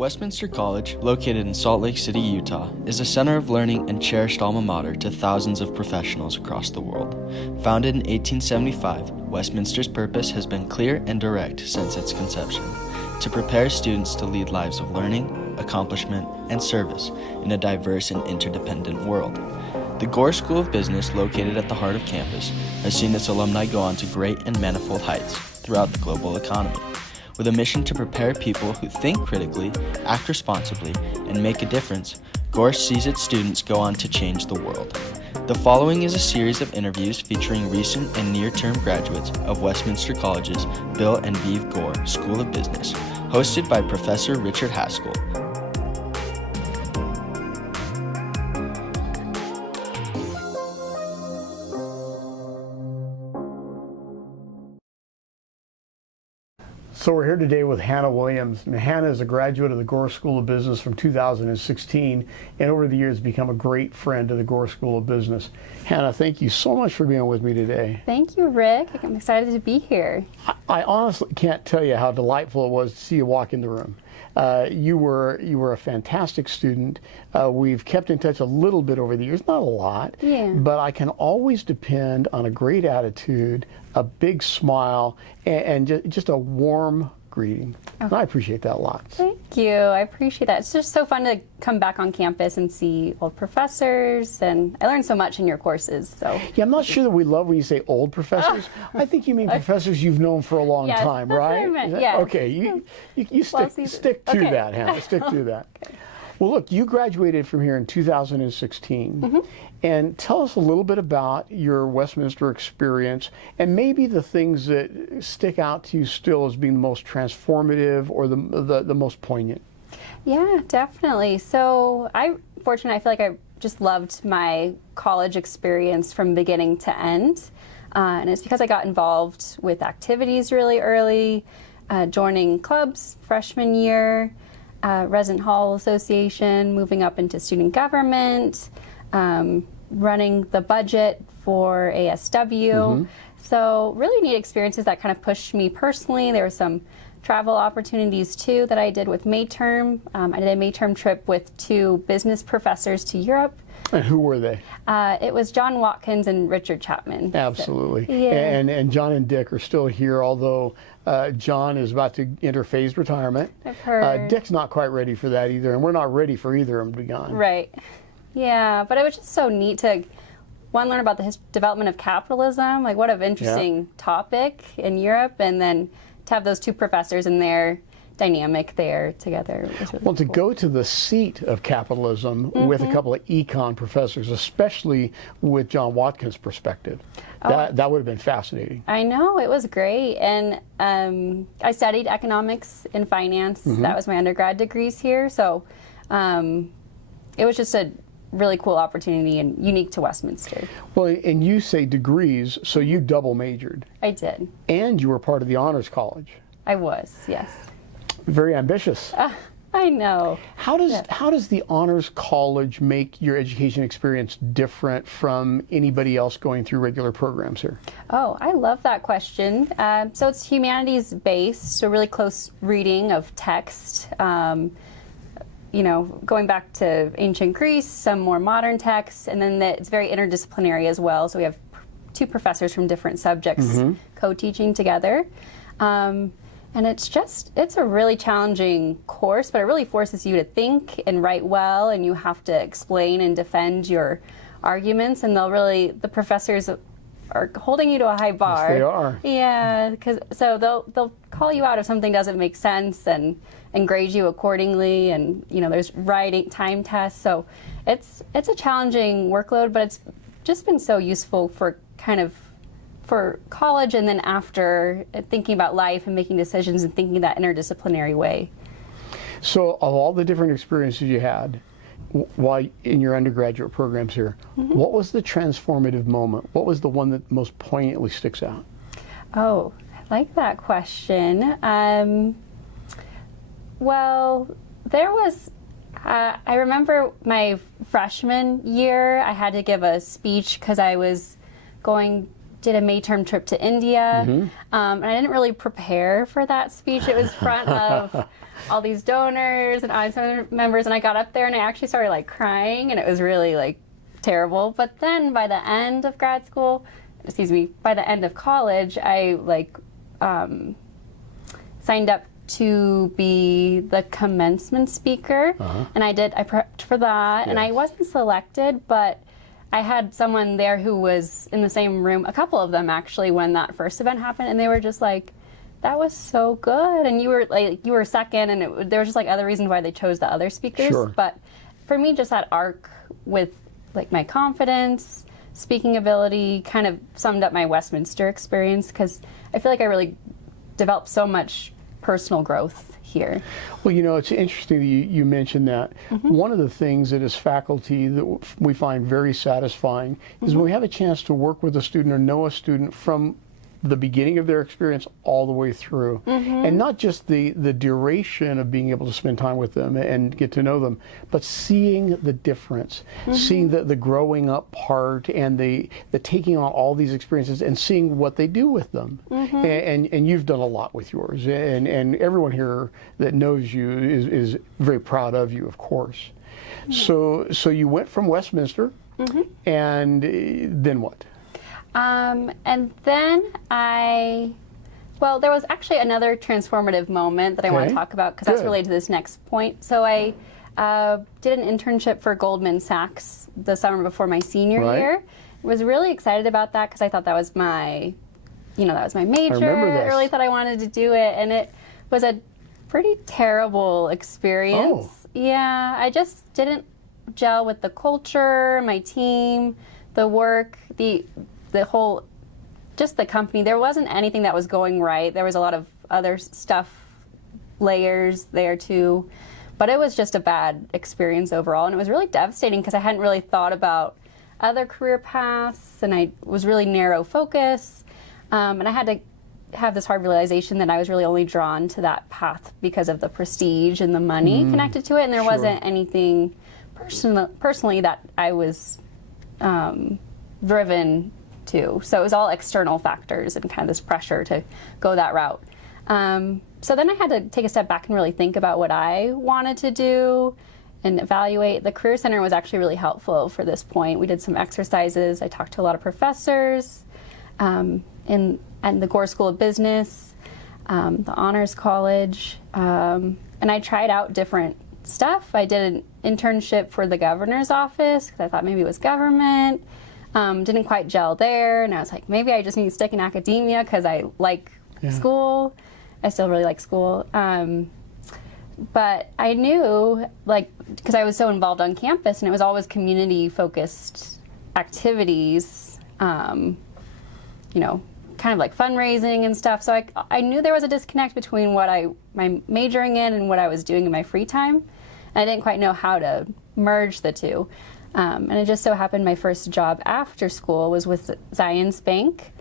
Westminster College, located in Salt Lake City, Utah, is a center of learning and cherished alma mater to thousands of professionals across the world. Founded in 1875, Westminster's purpose has been clear and direct since its conception: to prepare students to lead lives of learning, accomplishment, and service in a diverse and interdependent world. The Gore School of Business, located at the heart of campus, has seen its alumni go on to great and manifold heights throughout the global economy. With a mission to prepare people who think critically, act responsibly, and make a difference, Gore sees its students go on to change the world. The following is a series of interviews featuring recent and near-term graduates of Westminster College's Bill and Vive Gore School of Business, hosted by Professor Richard Haskell. So we're here today with Hannah Williams. And Hannah is a graduate of the Gore School of Business from 2016, and over the years become a great friend of the Gore School of Business. Hannah, thank you so much for being with me today. Thank you, Rick. I'm excited to be here. I honestly can't tell you how delightful it was to see you walk in the room. You were a fantastic student. We've kept in touch a little bit over the years, not a lot, but I can always depend on a great attitude, a big smile, and just a warm greeting. And I appreciate that a lot. Thank you. I appreciate that. It's just so fun to come back on campus and see old professors, and I learned so much in your courses. So yeah, I'm not sure that we love when you say old professors. I think you mean professors you've known for a long time, that's right? what I meant. Yeah. Okay, you stick to that, Hannah. Stick to that. Okay. Well, look, you graduated from here in 2016, and tell us a little bit about your Westminster experience and maybe the things that stick out to you still as being the most transformative or the most poignant. Yeah, definitely. So I feel like I just loved my college experience from beginning to end, and it's because I got involved with activities really early, joining clubs freshman year, Resident Hall Association, moving up into student government, running the budget for ASW. So really neat experiences that kind of pushed me personally. There were some travel opportunities too that I did with Mayterm. I did a Mayterm trip with 2 business professors to Europe. And who were they? It was John Watkins and Richard Chapman. Absolutely. So, yeah. And John and Dick are still here, although John is about to enter phased retirement. I've heard. Dick's not quite ready for that either, and we're not ready for either of them to be gone. Right. Yeah, but it was just so neat to, learn about the development of capitalism. Like, what an interesting topic in Europe, and then to have those 2 professors and their dynamic there together. Was really well, to cool. go to the seat of capitalism with a couple of econ professors, especially with John Watkins' perspective, that would have been fascinating. I know, it was great. And I studied economics and finance. That was my undergrad degrees here. So it was just a really cool opportunity and unique to Westminster. Well, and you say degrees, so you double majored. I did. And you were part of the Honors College. I was, yes. Very ambitious. I know. How does the Honors College make your education experience different from anybody else going through regular programs here? Oh, I love that question. So it's humanities based, so really close reading of text. Going back to ancient Greece, some more modern texts, and then it's very interdisciplinary as well. So we have 2 professors from different subjects co-teaching together. And it's a really challenging course, but it really forces you to think and write well, and you have to explain and defend your arguments, and the professors are holding you to a high bar. Yes, they are. Yeah, so they'll call you out if something doesn't make sense and grade you accordingly, and there's writing time tests. So it's a challenging workload, but it's just been so useful for college, and then after thinking about life and making decisions and thinking that interdisciplinary way. So of all the different experiences you had while in your undergraduate programs here, what was the transformative moment? What was the one that most poignantly sticks out? Oh, I like that question. Well, there was, I remember my freshman year, I had to give a speech because I was going did a May term trip to India, and I didn't really prepare for that speech. It was in front of all these donors and audience members, and I got up there and I actually started like crying, and it was really like terrible. But then by the end of grad school, by the end of college, I like signed up to be the commencement speaker, and I prepped for that, and I wasn't selected, but I had someone there who was in the same room, a couple of them actually, when that first event happened, and they were just like, that was so good, and you were second, and there was just like other reasons why they chose the other speakers. Sure. But for me, just that arc with like my confidence, speaking ability, kind of summed up my Westminster experience, because I feel like I really developed so much personal growth here. Well, you know, it's interesting that you mentioned that. One of the things that as faculty that we find very satisfying is when we have a chance to work with a student or know a student from the beginning of their experience all the way through, and not just the duration of being able to spend time with them and get to know them, but seeing the difference, seeing the growing up part and the taking on all these experiences and seeing what they do with them. And you've done a lot with yours, and everyone here that knows you is very proud of you, of course. So you went from Westminster, and then what? And then there was actually another transformative moment that I want to talk about, because that's related to this next point. So I did an internship for Goldman Sachs the summer before my senior year. Was really excited about that because I thought that was my major. I really thought I wanted to do it, and it was a pretty terrible experience. Yeah, I just didn't gel with the culture, my team, the work, the whole, just the company. There wasn't anything that was going right. There was a lot of other stuff, layers there too. But it was just a bad experience overall. And it was really devastating because I hadn't really thought about other career paths, and I was really narrow focus. And I had to have this hard realization that I was really only drawn to that path because of the prestige and the money connected to it. And there wasn't anything personally that I was driven to. So it was all external factors and kind of this pressure to go that route. So then I had to take a step back and really think about what I wanted to do and evaluate. The Career Center was actually really helpful for this point. We did some exercises. I talked to a lot of professors in the Gore School of Business, the Honors College, and I tried out different stuff. I did an internship for the governor's office because I thought maybe it was government. Didn't quite gel there, and I was like, maybe I just need to stick in academia because I like school. I still really like school. But I knew, because I was so involved on campus, and it was always community-focused activities, kind of like fundraising and stuff. So I knew there was a disconnect between what my majoring in and what I was doing in my free time. And I didn't quite know how to merge the two. And it just so happened my first job after school was with Zions Bank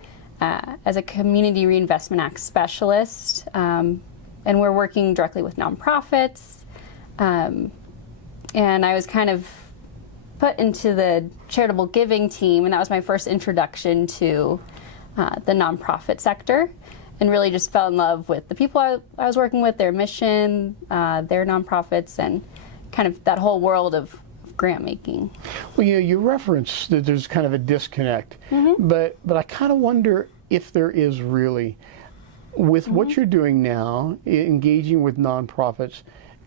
as a Community Reinvestment Act specialist. And we're working directly with nonprofits. And I was kind of put into the charitable giving team, and that was my first introduction to the nonprofit sector, and really just fell in love with the people I was working with, their mission, their nonprofits, and kind of that whole world of grant making. Well, you referenced that there's kind of a disconnect, but I kind of wonder if there is really. With what you're doing now, engaging with nonprofits,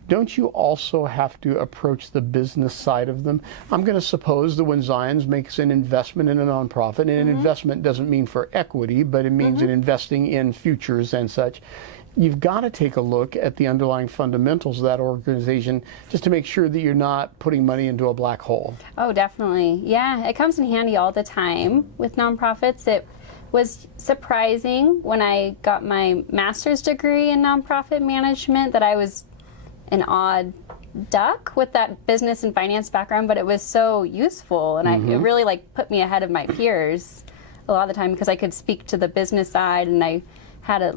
don't you also have to approach the business side of them? I'm going to suppose that when Zions makes an investment in a nonprofit, and an investment doesn't mean for equity, but it means in investing in futures and such, you've got to take a look at the underlying fundamentals of that organization just to make sure that you're not putting money into a black hole. Oh, definitely. Yeah, it comes in handy all the time with nonprofits. It was surprising when I got my master's degree in nonprofit management that I was an odd duck with that business and finance background, but it was so useful, and it really put me ahead of my peers a lot of the time because I could speak to the business side, and I had a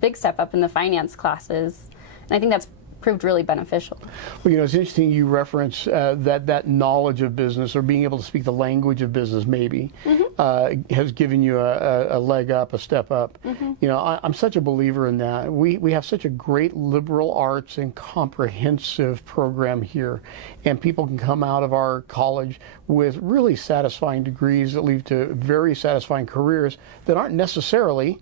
big step up in the finance classes. And I think that's proved really beneficial. Well, it's interesting you reference that knowledge of business, or being able to speak the language of business maybe, has given you a leg up, a step up. I'm such a believer in that. We have such a great liberal arts and comprehensive program here, and people can come out of our college with really satisfying degrees that lead to very satisfying careers that aren't necessarily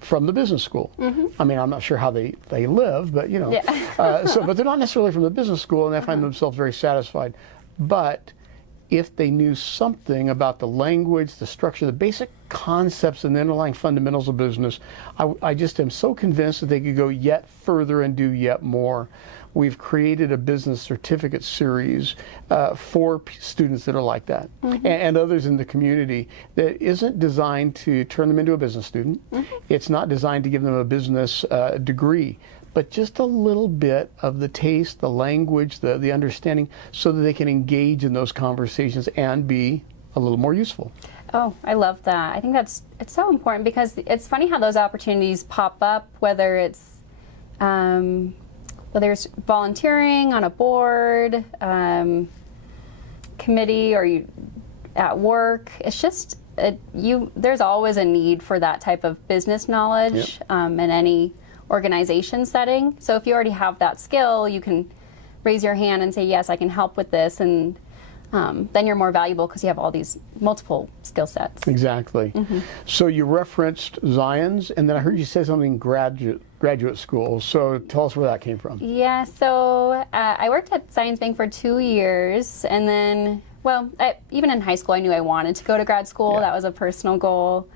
from the business school. I mean, I'm not sure how they live, but but they're not necessarily from the business school, and they find themselves very satisfied. But if they knew something about the language, the structure, the basic concepts and the underlying fundamentals of business, I just am so convinced that they could go yet further and do yet more. We've created a business certificate series for students that are like that, and others in the community, that isn't designed to turn them into a business student. It's not designed to give them a business degree, but just a little bit of the taste, the language, the understanding, so that they can engage in those conversations and be a little more useful. Oh, I love that. I think it's so important, because it's funny how those opportunities pop up, whether it's volunteering on a board, committee, or you at work. It's just there's always a need for that type of business knowledge in any organization setting. So if you already have that skill, you can raise your hand and say, yes, I can help with this, and then you're more valuable because you have all these multiple skill sets. Exactly. So you referenced Zions, and then I heard you say something graduate school. So tell us where that came from. Yeah, so I worked at Zions Bank for 2 years, and then, even in high school, I knew I wanted to go to grad school. That was a personal goal.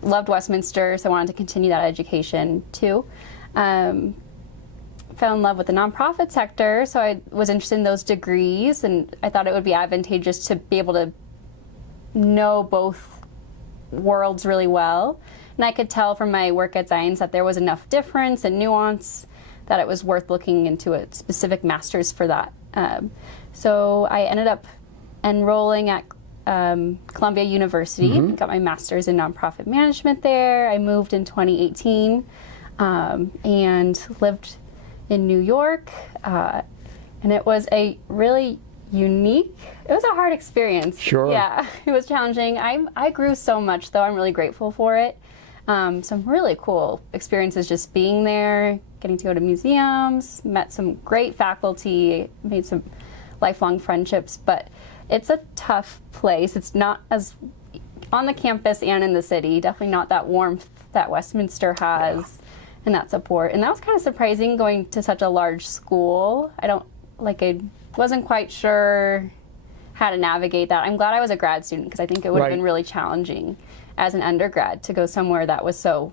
Loved Westminster, so I wanted to continue that education too. Fell in love with the nonprofit sector, so I was interested in those degrees, and I thought it would be advantageous to be able to know both worlds really well. And I could tell from my work at Zions that there was enough difference and nuance that it was worth looking into a specific master's for that. So I ended up enrolling at Columbia University, got my master's in nonprofit management there. I moved in 2018 and lived in New York, and it was a really unique, it was a hard experience. Sure. Yeah, it was challenging. I grew so much, though. I'm really grateful for it. Some really cool experiences just being there, getting to go to museums, met some great faculty, made some lifelong friendships, but it's a tough place. It's not as, on the campus and in the city, definitely not that warmth that Westminster has. And that support. And that was kind of surprising, going to such a large school. I wasn't quite sure how to navigate that. I'm glad I was a grad student, because I think it would have been really challenging as an undergrad to go somewhere that was so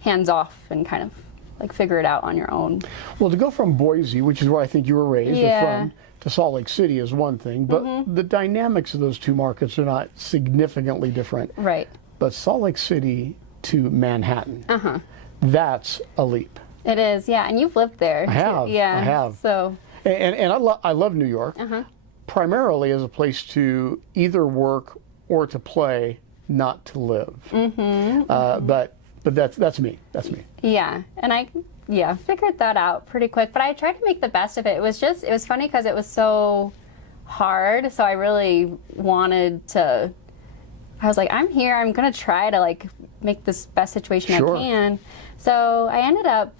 hands-off and kind of like figure it out on your own. Well, to go from Boise, which is where I think you were raised, to Salt Lake City is one thing, but the dynamics of those two markets are not significantly different. Right. But Salt Lake City to Manhattan, that's a leap. It is, yeah, and you've lived there. I have. Yeah, I have. So. And I love New York, primarily as a place to either work or to play, not to live. But that's me. That's me. Yeah, and I figured that out pretty quick. But I tried to make the best of it. It was funny because it was so hard. So I really wanted to. I was like, I'm here. I'm gonna try to make this best situation I can. So I ended up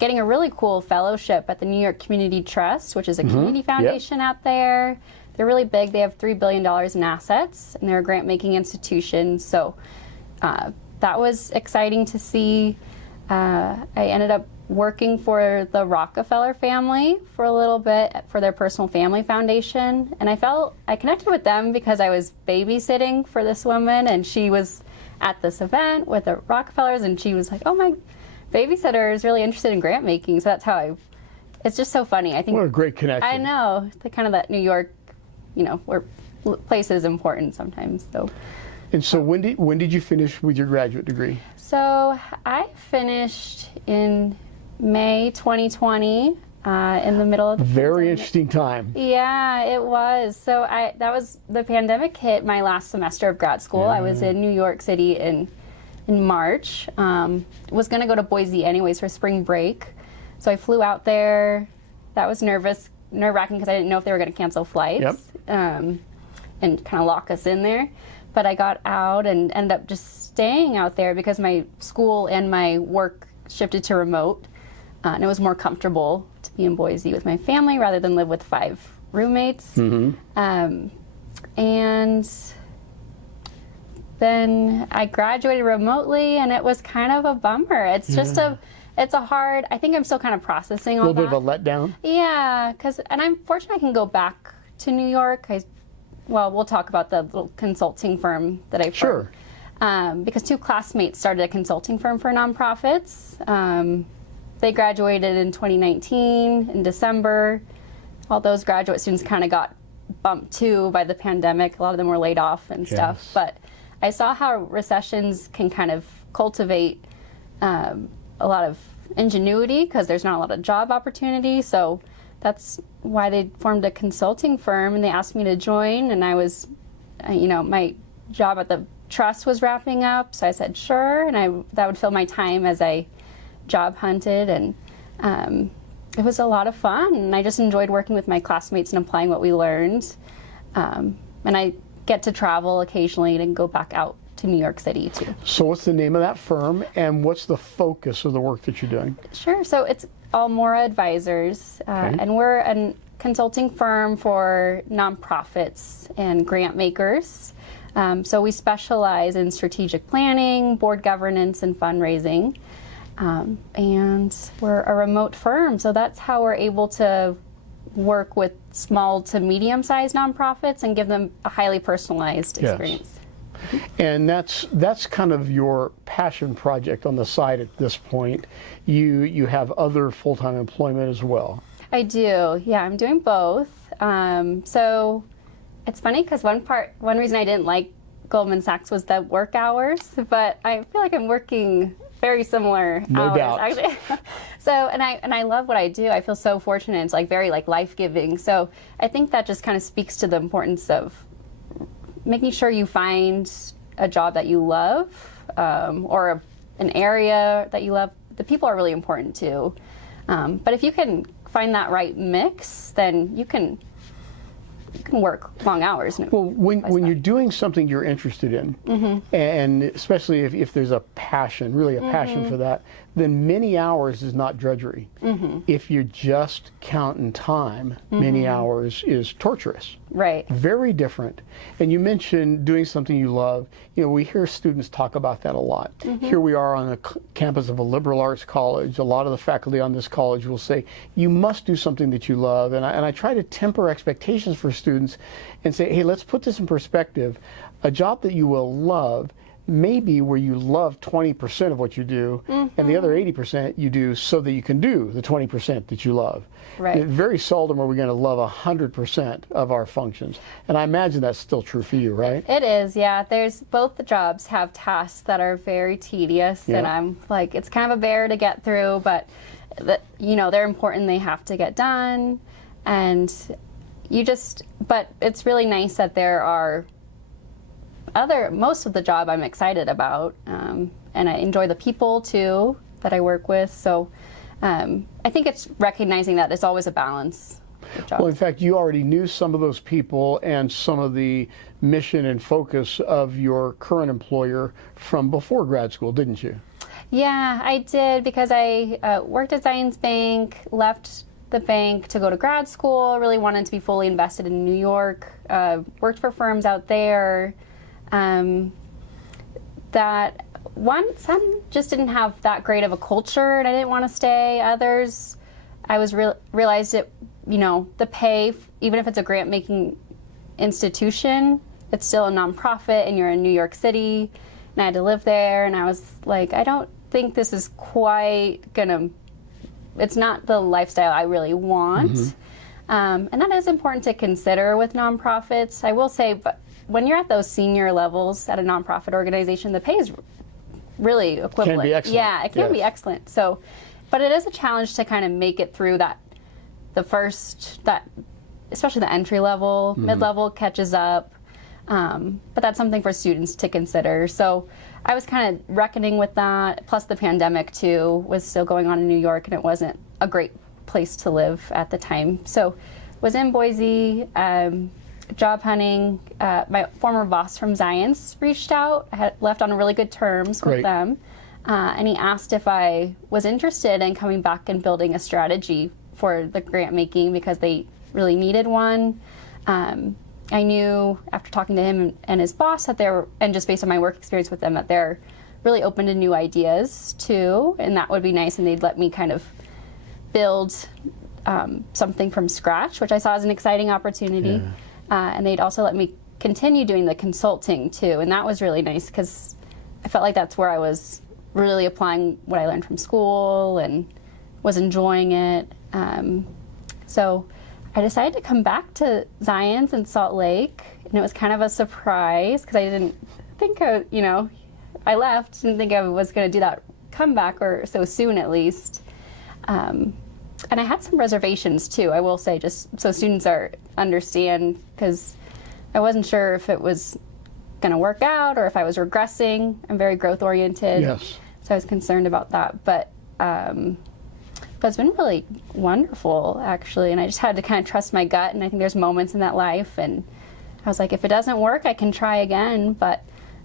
getting a really cool fellowship at the New York Community Trust, which is a community foundation out there. They're really big. They have $3 billion in assets, and they're a grant-making institution. So that was exciting to see. I ended up working for the Rockefeller family for a little bit for their personal family foundation. And I connected with them because I was babysitting for this woman, and she was at this event with the Rockefellers, and she was like, oh, my babysitter is really interested in grant making. So that's how it's just so funny. I think what a great connection. I know, that New York, where place is important sometimes. So. And so when did you finish with your graduate degree? So I finished in May 2020, in the middle of the very interesting time. Yeah, it was. So the pandemic hit my last semester of grad school. I was in New York City in March. Was going to go to Boise anyways for spring break, So I flew out there. That was nerve-wracking because I didn't know if they were going to cancel flights and kind of lock us in there. But I got out and ended up just staying out there because my school and my work shifted to remote. And it was more comfortable to be in Boise with my family rather than live with 5 roommates. And then I graduated remotely, and it was kind of a bummer. It's just it's a hard, I think I'm still kind of processing all that. A little bit of a letdown? Yeah, and I'm fortunate I can go back to New York. Well, we'll talk about the little consulting firm that I Sure. Because 2 classmates started a consulting firm for nonprofits. They graduated in 2019 in December. All those graduate students kind of got bumped too by the pandemic. A lot of them were laid off and stuff. But I saw how recessions can kind of cultivate a lot of ingenuity because there's not a lot of job opportunity. So that's why they formed a consulting firm, and they asked me to join. And I was, my job at the trust was wrapping up, so I said sure, and that would fill my time as I job hunted, and it was a lot of fun, and I just enjoyed working with my classmates and applying what we learned. And I get to travel occasionally and go back out to New York City too. So what's the name of that firm, and what's the focus of the work that you're doing? Sure, so it's Almora Advisors, and we're a consulting firm for nonprofits and grant makers. So we specialize in strategic planning, board governance, and fundraising. And we're a remote firm, so that's how we're able to work with small to medium-sized nonprofits and give them a highly personalized experience. And that's kind of your passion project on the side at this point. You have other full-time employment as well. I do, yeah, I'm doing both. So it's funny because one reason I didn't like Goldman Sachs was the work hours, but I feel like I'm working very similar hours. No doubt. Actually. So, and I love what I do. I feel so fortunate. It's like very life-giving. So I think that just kind of speaks to the importance of making sure you find a job that you love, or an area that you love. The people are really important too. But if you can find that right mix, then you can work long hours. Well, when you're doing something you're interested in, and especially if there's a passion, really a passion for that, then many hours is not drudgery. If you're just counting time, many hours is torturous. Right. Very different. And you mentioned doing something you love. We hear students talk about that a lot. Here we are on the campus of a liberal arts college. A lot of the faculty on this college will say, you must do something that you love. And I try to temper expectations for students and say, hey, let's put this in perspective. A job that you will love may be where you love 20% of what you do, and the other 80% you do so that you can do the 20% that you love. Right. Very seldom are we going to love 100% of our functions. And I imagine that's still true for you, right? It is, yeah. Both the jobs have tasks that are very tedious, and I'm like, it's kind of a bear to get through, but they're important. They have to get done, and but it's really nice that there are most of the job I'm excited about, and I enjoy the people too that I work with. So I think it's recognizing that it's always a balance. Well, in fact, you already knew some of those people and some of the mission and focus of your current employer from before grad school, didn't you? Yeah, I did, because I worked at Zions Bank, left the bank to go to grad school, really wanted to be fully invested in New York, worked for firms out there. Some just didn't have that great of a culture, and I didn't want to stay. Others, I realized it. The pay, even if it's a grant-making institution, it's still a nonprofit, and you're in New York City, and I had to live there. And I was like, I don't think this is quite gonna. It's not the lifestyle I really want, and that is important to consider with nonprofits. I will say, but when you're at those senior levels at a nonprofit organization, the pay is really equivalent. Can be excellent. Yeah, it can be excellent. So, but it is a challenge to kind of make it through especially the entry level, mid-level catches up. But that's something for students to consider. So I was kind of reckoning with that. Plus the pandemic too was still going on in New York, and it wasn't a great place to live at the time. So was in Boise, job hunting. My former boss from Zions reached out. I had left on really good terms with them. And he asked if I was interested in coming back and building a strategy for the grant making because they really needed one. I knew after talking to him and his boss that and just based on my work experience with them, that they're really open to new ideas too, and that would be nice, and they'd let me kind of build something from scratch, which I saw as an exciting opportunity. And they'd also let me continue doing the consulting too, and that was really nice because I felt like that's where I was really applying what I learned from school and was enjoying it. So I decided to come back to Zions in Salt Lake, and it was kind of a surprise because I didn't think I left, didn't think I was going to do that comeback or so soon at least. And I had some reservations too, I will say, just so students understand, because I wasn't sure if it was going to work out or if I was regressing. I'm very growth oriented. Yes. So I was concerned about that. But it's been really wonderful, actually, and I just had to kind of trust my gut, and I think there's moments in that life, and I was like, if it doesn't work, I can try again, but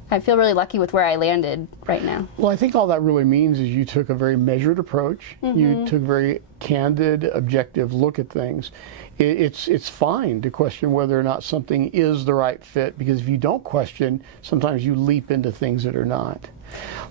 I feel really lucky with where I landed right now. Well, I think all that really means is you took a very measured approach. You took a very candid, objective look at things. It's fine to question whether or not something is the right fit, because if you don't question, sometimes you leap into things that are not.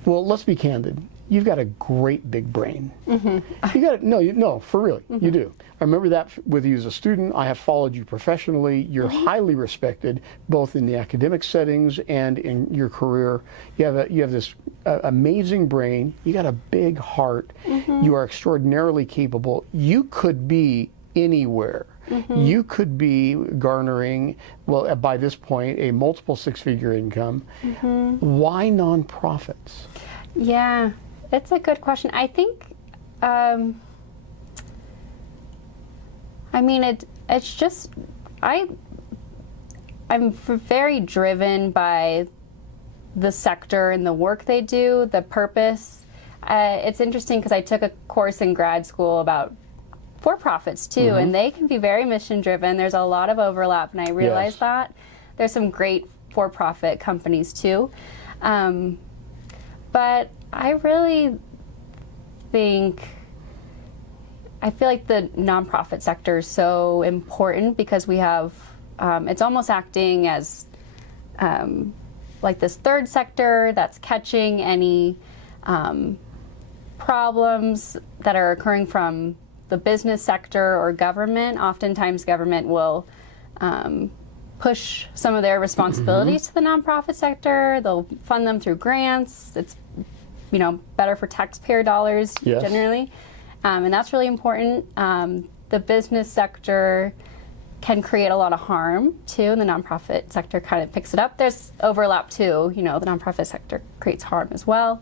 Well, let's be candid. You've got a great big brain. You got no, for real, you do. I remember that with you as a student. I have followed you professionally. You're highly respected, both in the academic settings and in your career. You have this amazing brain. You got a big heart. You are extraordinarily capable. You could be anywhere. You could be garnering, well, by this point, a multiple six-figure income. Why nonprofits? Yeah, it's a good question. I think, it's just, I'm very driven by the sector and the work they do, the purpose. It's interesting because I took a course in grad school about for-profits too, and they can be very mission-driven. There's a lot of overlap, and I realize that. There's some great for-profit companies too. But I really I feel like the nonprofit sector is so important because we have, it's almost acting as like this third sector that's catching any problems that are occurring from the business sector or government. Oftentimes government will push some of their responsibilities to the nonprofit sector. They'll fund them through grants. It's better for taxpayer dollars generally. And that's really important. The business sector can create a lot of harm too, and the nonprofit sector kind of picks it up. There's overlap too, the nonprofit sector creates harm as well.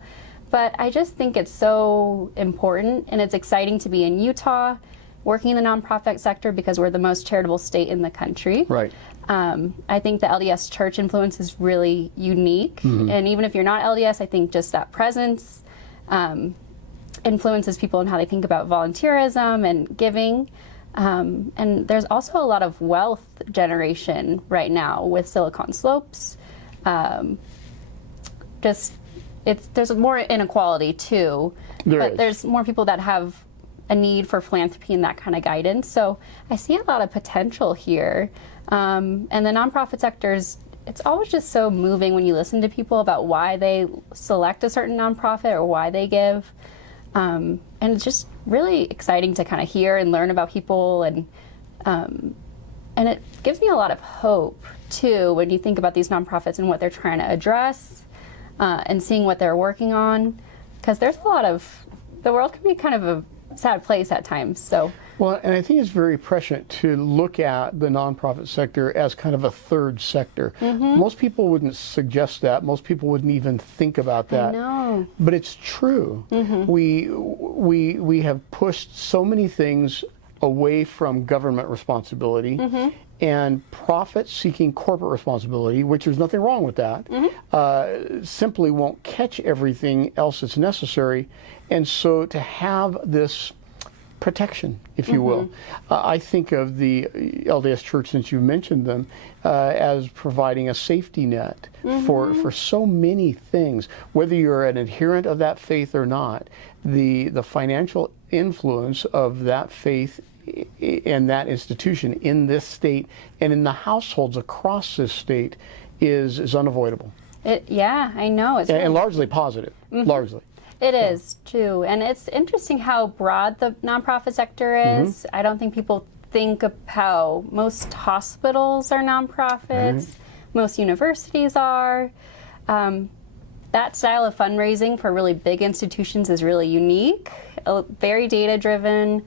But I just think it's so important, and it's exciting to be in Utah working in the nonprofit sector because we're the most charitable state in the country. Right. I think the LDS church influence is really unique. And even if you're not LDS, I think just that presence influences people in how they think about volunteerism and giving. And there's also a lot of wealth generation right now with Silicon Slopes. There's more inequality too, there's more people that have a need for philanthropy and that kind of guidance. So I see a lot of potential here. And the nonprofit sectors, it's always just so moving when you listen to people about why they select a certain nonprofit or why they give. And it's just really exciting to kind of hear and learn about people, and it gives me a lot of hope too when you think about these nonprofits and what they're trying to address. And seeing what they're working on, because there's a lot of, the world can be kind of a sad place at times. So. Well, and I think it's very prescient to look at the nonprofit sector as kind of a third sector. Most people wouldn't suggest that. Most people wouldn't even think about that. I know. But it's true. We have pushed so many things away from government responsibility And profit-seeking corporate responsibility, which there's nothing wrong with that, simply won't catch everything else that's necessary. And so to have this protection, if you will. I think of the LDS Church, since you mentioned them, as providing a safety net for so many things. Whether you're an adherent of that faith or not, the financial influence of that faith and that institution in this state and in the households across this state is unavoidable. Yeah, I know. It's and largely positive, largely. It is, too. And it's interesting how broad the nonprofit sector is. I don't think people think of how most hospitals are nonprofits, most universities are. That style of fundraising for really big institutions is really unique, very data-driven.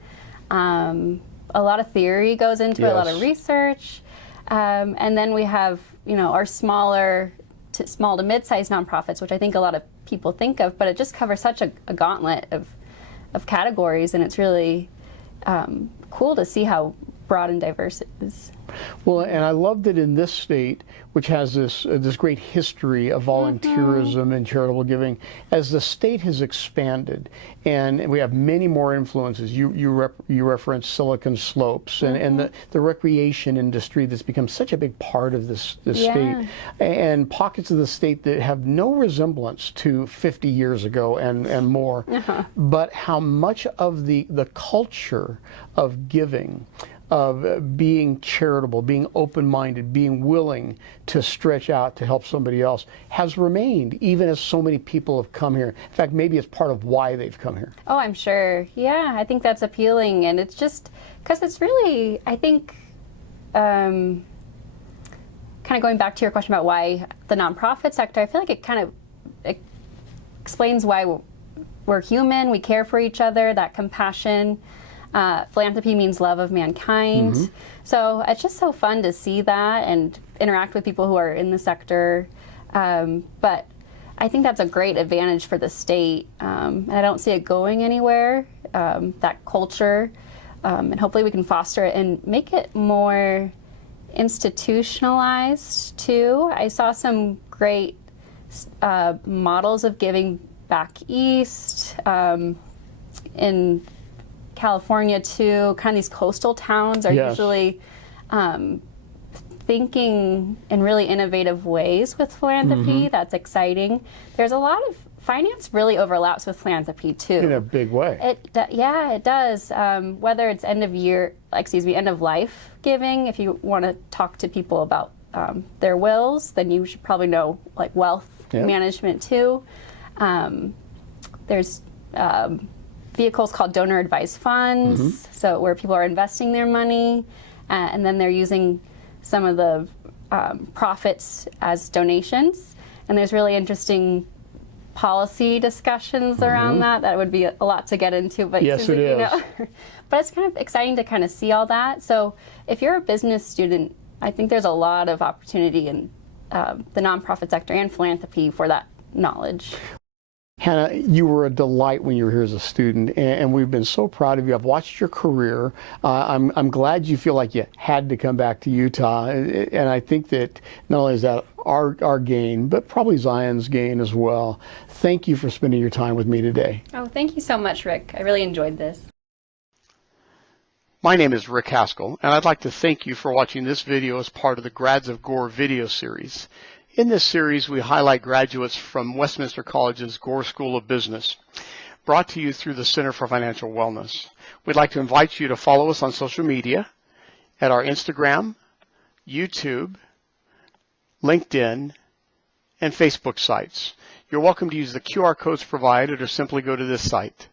A lot of theory goes into it, a lot of research. And then we have, our small to mid-sized nonprofits, which I think a lot of people think of, but it just covers such a gauntlet of categories, and it's really cool to see how broad and diverse it is. Well, and I love that in this state, which has this great history of volunteerism and charitable giving, as the state has expanded, and we have many more influences. You referenced Silicon Slopes and the recreation industry that's become such a big part of this state, and pockets of the state that have no resemblance to 50 years ago and more, but how much of the culture of giving, of being charitable, being open-minded, being willing to stretch out to help somebody else has remained, even as so many people have come here. In fact, maybe it's part of why they've come here. Oh, I'm sure. Yeah, I think that's appealing. And it's just because it's really, I think, kind of going back to your question about why the nonprofit sector, I feel like it explains why we're human, we care for each other, that compassion. Philanthropy means love of mankind. So it's just so fun to see that and interact with people who are in the sector. But I think that's a great advantage for the state. And I don't see it going anywhere, that culture. And hopefully we can foster it and make it more institutionalized too. I saw some great models of giving back east in California too. Kind of these coastal towns are usually thinking in really innovative ways with philanthropy. That's exciting. There's a lot of finance really overlaps with philanthropy too. In a big way. It does. Whether it's end of life giving, if you want to talk to people about their wills, then you should probably know like wealth management too. There's vehicles called donor advised funds, so where people are investing their money, and then they're using some of the profits as donations. And there's really interesting policy discussions around that. That would be a lot to get into, but yes, it is. But it's kind of exciting to kind of see all that. So if you're a business student, I think there's a lot of opportunity in the nonprofit sector and philanthropy for that knowledge. Hannah, you were a delight when you were here as a student, and we've been so proud of you. I've watched your career. I'm glad you feel like you had to come back to Utah, and I think that not only is that our gain, but probably Zion's gain as well. Thank you for spending your time with me today. Oh, thank you so much, Rick. I really enjoyed this. My name is Rick Haskell, and I'd like to thank you for watching this video as part of the Grads of Gore video series. In this series, we highlight graduates from Westminster College's Gore School of Business, brought to you through the Center for Financial Wellness. We'd like to invite you to follow us on social media at our Instagram, YouTube, LinkedIn, and Facebook sites. You're welcome to use the QR codes provided or simply go to this site.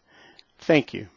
Thank you.